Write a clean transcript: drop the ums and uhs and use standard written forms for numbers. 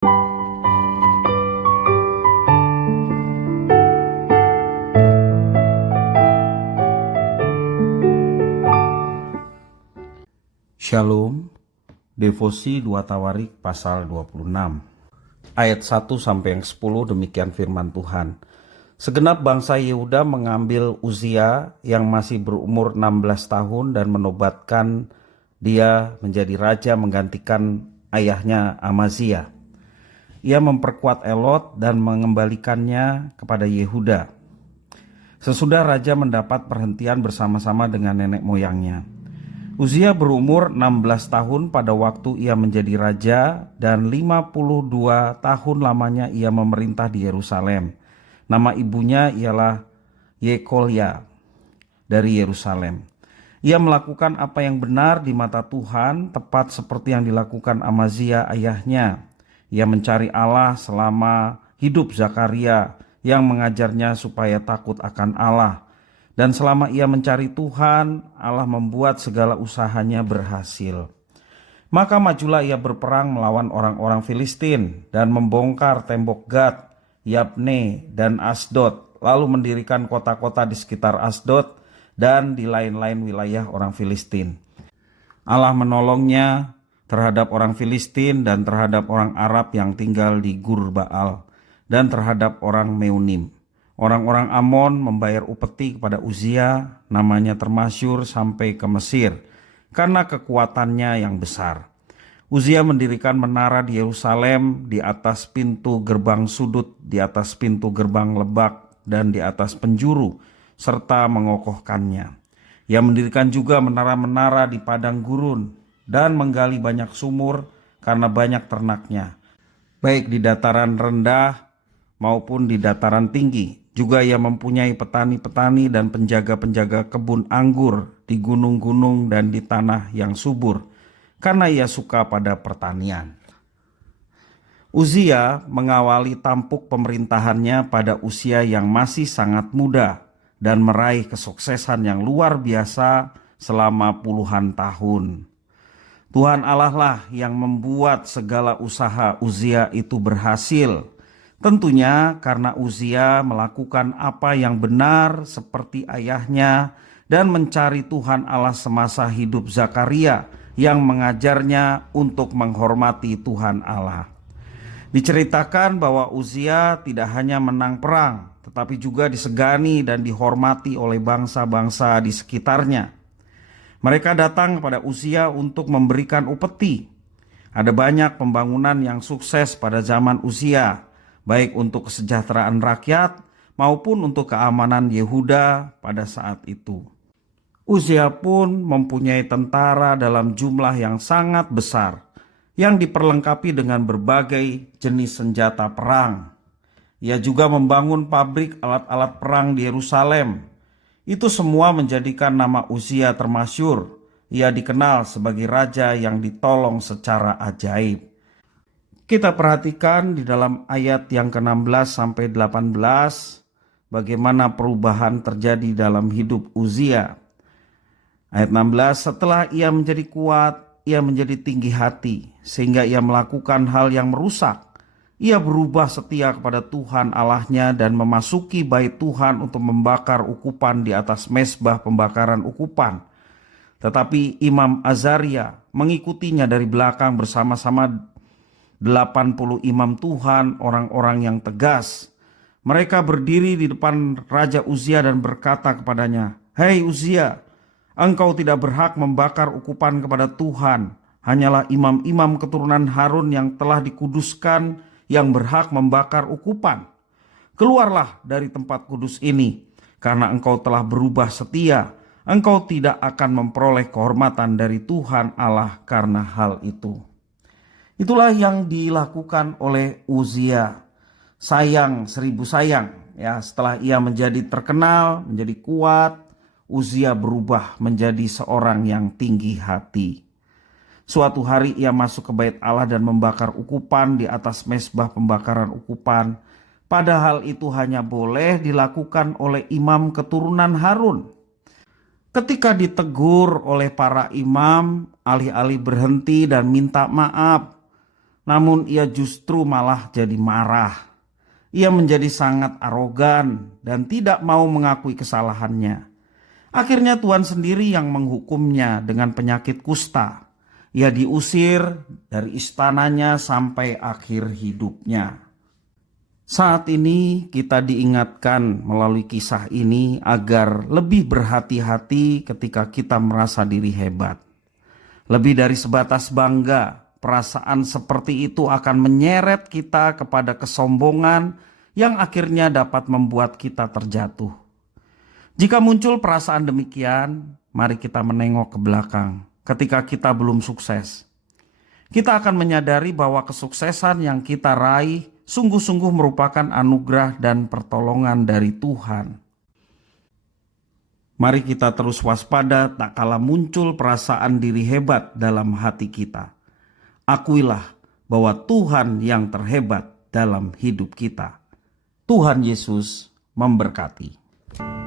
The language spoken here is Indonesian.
Shalom, Devosi 2 Tawarik pasal 26. Ayat 1 sampai yang 10 demikian firman Tuhan. Segenap bangsa Yehuda mengambil Uzia yang masih berumur 16 tahun dan menobatkan dia menjadi raja menggantikan ayahnya Amazia. Ia memperkuat Elot dan mengembalikannya kepada Yehuda. Sesudah raja mendapat perhentian bersama-sama dengan nenek moyangnya. Uzia berumur 16 tahun pada waktu ia menjadi raja dan 52 tahun lamanya ia memerintah di Yerusalem. Nama ibunya ialah Yekolya dari Yerusalem. Ia melakukan apa yang benar di mata Tuhan, tepat seperti yang dilakukan Amazia ayahnya. Ia mencari Allah selama hidup Zakaria yang mengajarnya supaya takut akan Allah. Dan selama ia mencari Tuhan, Allah membuat segala usahanya berhasil. Maka majulah ia berperang melawan orang-orang Filistin dan membongkar tembok Gad, Yabne, dan Asdod, lalu mendirikan kota-kota di sekitar Asdod dan di lain-lain wilayah orang Filistin. Allah menolongnya terhadap orang Filistin dan terhadap orang Arab yang tinggal di Gur Baal dan terhadap orang Meunim. Orang-orang Amon membayar upeti kepada Uzia, namanya termasyur sampai ke Mesir, karena kekuatannya yang besar. Uzia mendirikan menara di Yerusalem, di atas pintu gerbang sudut, di atas pintu gerbang lebak, dan di atas penjuru, serta mengokohkannya. Ia mendirikan juga menara-menara di padang gurun, dan menggali banyak sumur karena banyak ternaknya, baik di dataran rendah maupun di dataran tinggi. Juga ia mempunyai petani-petani dan penjaga-penjaga kebun anggur di gunung-gunung dan di tanah yang subur, karena ia suka pada pertanian. Uzia mengawali tampuk pemerintahannya pada usia yang masih sangat muda dan meraih kesuksesan yang luar biasa selama puluhan tahun. Tuhan Allah lah yang membuat segala usaha Uzia itu berhasil. Tentunya karena Uzia melakukan apa yang benar seperti ayahnya dan mencari Tuhan Allah semasa hidup Zakaria yang mengajarnya untuk menghormati Tuhan Allah. Diceritakan bahwa Uzia tidak hanya menang perang, tetapi juga disegani dan dihormati oleh bangsa-bangsa di sekitarnya. Mereka datang kepada Uzia untuk memberikan upeti. Ada banyak pembangunan yang sukses pada zaman Uzia, baik untuk kesejahteraan rakyat maupun untuk keamanan Yehuda pada saat itu. Uzia pun mempunyai tentara dalam jumlah yang sangat besar, yang diperlengkapi dengan berbagai jenis senjata perang. Ia juga membangun pabrik alat-alat perang di Yerusalem. Itu semua menjadikan nama Uzia termasyur. Ia dikenal sebagai raja yang ditolong secara ajaib. Kita perhatikan di dalam ayat yang ke-16 sampai 18 bagaimana perubahan terjadi dalam hidup Uzia. Ayat 16, setelah ia menjadi kuat, ia menjadi tinggi hati sehingga ia melakukan hal yang merusak. Ia berubah setia kepada Tuhan Allahnya dan memasuki bait Tuhan untuk membakar ukupan di atas mezbah pembakaran ukupan. Tetapi Imam Azaria mengikutinya dari belakang bersama-sama 80 imam Tuhan, orang-orang yang tegas. Mereka berdiri di depan Raja Uzia dan berkata kepadanya, "Hei Uzia, engkau tidak berhak membakar ukupan kepada Tuhan. Hanyalah imam-imam keturunan Harun yang telah dikuduskan yang berhak membakar ukupan. Keluarlah dari tempat kudus ini, karena engkau telah berubah setia. Engkau tidak akan memperoleh kehormatan dari Tuhan Allah karena hal itu." Itulah yang dilakukan oleh Uzia. Sayang 1000 sayang. Ya, setelah ia menjadi terkenal, menjadi kuat, Uzia berubah menjadi seorang yang tinggi hati. Suatu hari ia masuk ke bait Allah dan membakar ukupan di atas mezbah pembakaran ukupan. Padahal itu hanya boleh dilakukan oleh imam keturunan Harun. Ketika ditegur oleh para imam, alih-alih berhenti dan minta maaf, namun ia justru malah jadi marah. Ia menjadi sangat arogan dan tidak mau mengakui kesalahannya. Akhirnya Tuhan sendiri yang menghukumnya dengan penyakit kusta. Ia diusir dari istananya sampai akhir hidupnya. Saat ini kita diingatkan melalui kisah ini agar lebih berhati-hati ketika kita merasa diri hebat. Lebih dari sebatas bangga, perasaan seperti itu akan menyeret kita kepada kesombongan yang akhirnya dapat membuat kita terjatuh. Jika muncul perasaan demikian, mari kita menengok ke belakang ketika kita belum sukses. Kita akan menyadari bahwa kesuksesan yang kita raih sungguh-sungguh merupakan anugerah dan pertolongan dari Tuhan. Mari kita terus waspada tak kala muncul perasaan diri hebat dalam hati kita. Akuilah bahwa Tuhan yang terhebat dalam hidup kita. Tuhan Yesus memberkati.